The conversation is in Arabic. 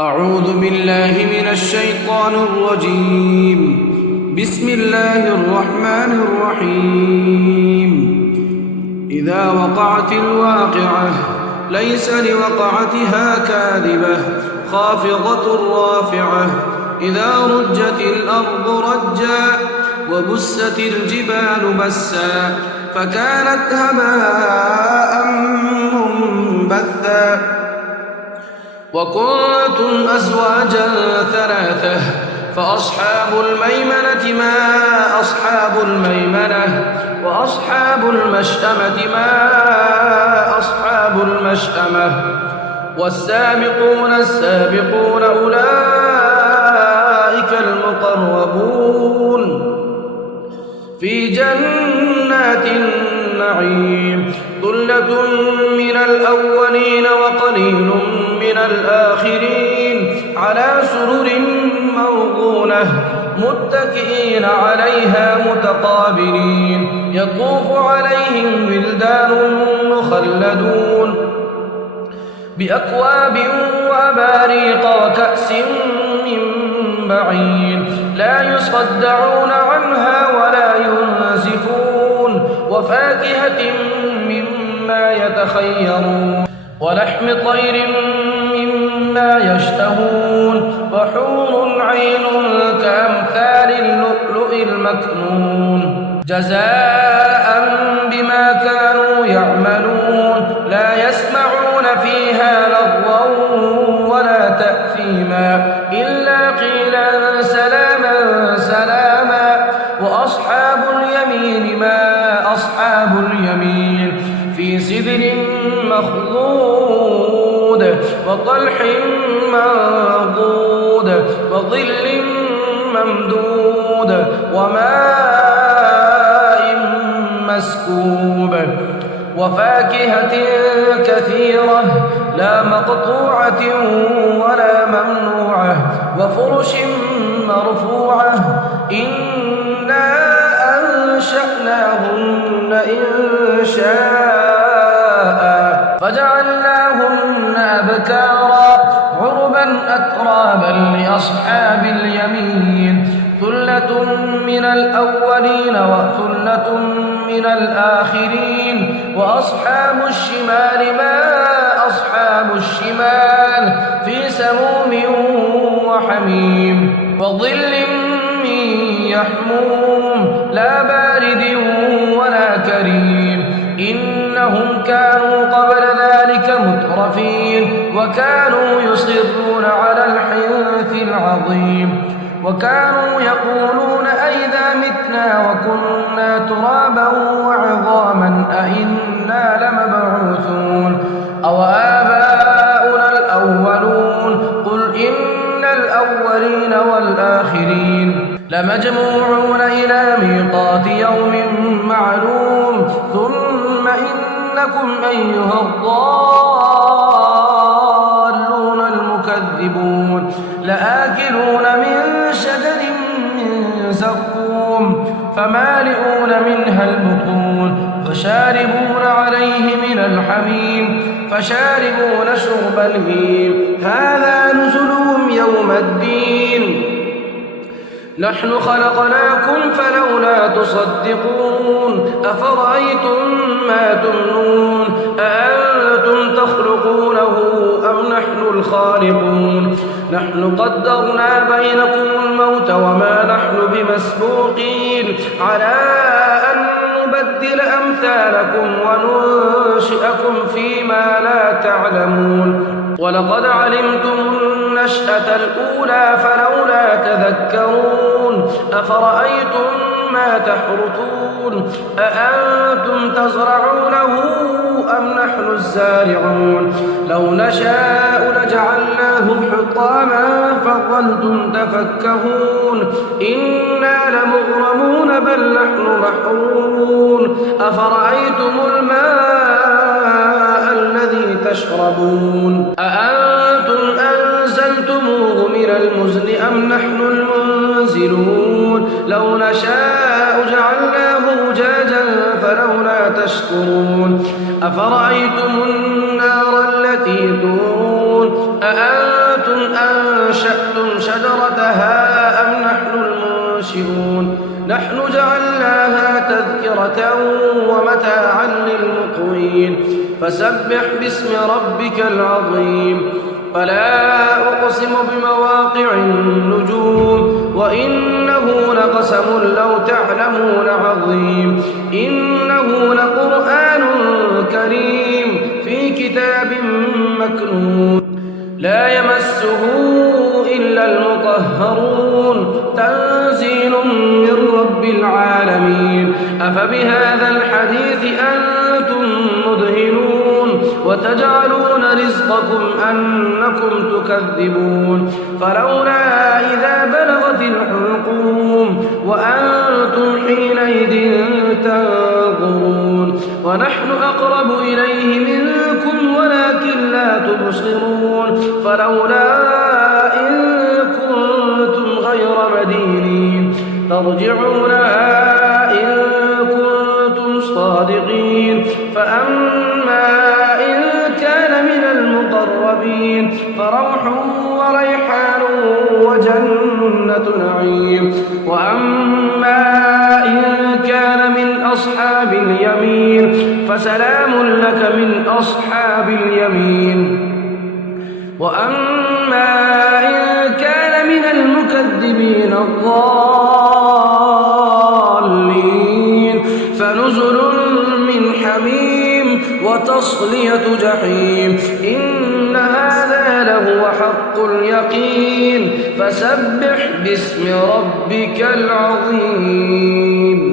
أعوذ بالله من الشيطان الرجيم. بسم الله الرحمن الرحيم. إذا وقعت الواقعة ليس لوقعتها كاذبة خافضة رافعة. إذا رجت الأرض رجا وبست الجبال بسا فكانت هباء منبثا وكنتم أزواجا ثلاثة فأصحاب الميمنة ما أصحاب الميمنة وأصحاب المشأمة ما أصحاب المشأمة والسابقون السابقون أولئك المقربون في جنات النعيم. ثلة من الأولين وقليل من الآخرين على سرر موضونة متكئين عليها متقابلين يطوف عليهم ولدان مخلدون بأكواب وأباريق وكأس من معين لا يصدعون عنها ولا ينزفون وفاكهة مما يتخيرون ولحم طير مما يشتهون وحور عين كأمثال اللؤلؤ المكنون جزاء بما كانوا يعملون لا يسمعون فيها لغوا ولا تأثيما إلا قيلا سلاما سلاما. وأصحاب اليمين ما أصحاب اليمين في سدر مخضود وطلح منضود وظل ممدود وماء مسكوب وفاكهة كثيرة لا مقطوعة ولا ممنوعة وفرش مرفوعة إنا أنشأناهن إنشاء فجعلناهن أبكارا عربا أترابا لأصحاب اليمين. ثلة من الأولين وثلة من الآخرين وأصحاب الشمال ما أصحاب الشمال في سموم وحميم وظل من يحموم لا بارد ولا كريم إنهم كانوا قبل ذلك مترفين وكانوا يصرون على الحنث العظيم وكانوا يقولون أئذا متنا وكنا ترابا وعظاما أئنا لمبعوثون أو آباؤنا الأولون قل إن الأولين والآخرين لمجموعون إلى ميقات يوم معلوم ثم إنكم أيها الضالون المكذبون لآكلون من شجر من زقوم فمالئون منها البطون فشاربون عليه من الحميم فشاربون شرب الهيم هذا نزلهم يوم الدين. نحن خلقناكم فلولا تصدقون أفرأيتم ما تمنون أأنتم تخلقونه أم نحن الخالقون نحن قدرنا بينكم الموت وما نحن بمسبوقين على أن نبدل أمثالكم وننشئكم فيما لا تعلمون ولقد علمتم النشأة الأولى فلولا تذكرون أفرأيتم ما تحرثون أأنتم تزرعونه أم نحن الزارعون لو نشاء لجعلناه حطاما فظلتم تفكهون إنا لمغرمون بل نحن محرومون أفرأيتم الماء الذي تشربون أأنتم أنزلتموه من المزن أم نحن المنزلون لو نشاء جعلناه أجاجا فلولا تشكرون أفرأيتم النار التي تورون أأنتم أنشأتم شجرتها أم نحن المنشئون نحن جعلناها تذكرة ومتاعا للمقوين فسبح باسم ربك العظيم فلا أقسم بمواقع النجوم وإنه لقسم لو تعلمون عظيم إنه لقرآن كريم في كتاب مكنون لا يمسه إلا المطهرون تنزيل من رب العالمين أفبهذا الحديث أنتم مدهنون وتجعلون رزقكم أنكم تكذبون فلولا إذا بلغت الحلقوم وأنتم حينئذ تنظرون ونحن أقرب إليه منكم ولكن لا تبصرون فلولا إن كنتم غير مدينين ترجعونها إن كنتم صادقين فأما إن كان من المقربين فروح وريحان وجنة نعيم وأما إن كان من أصحاب اليمين فسلام لك من أصحاب اليمين وأما إن كان من المكذبين الضالين فنزل من حميم وتصلية جحيم إن هذا لهو حق اليقين فسبح باسم ربك العظيم.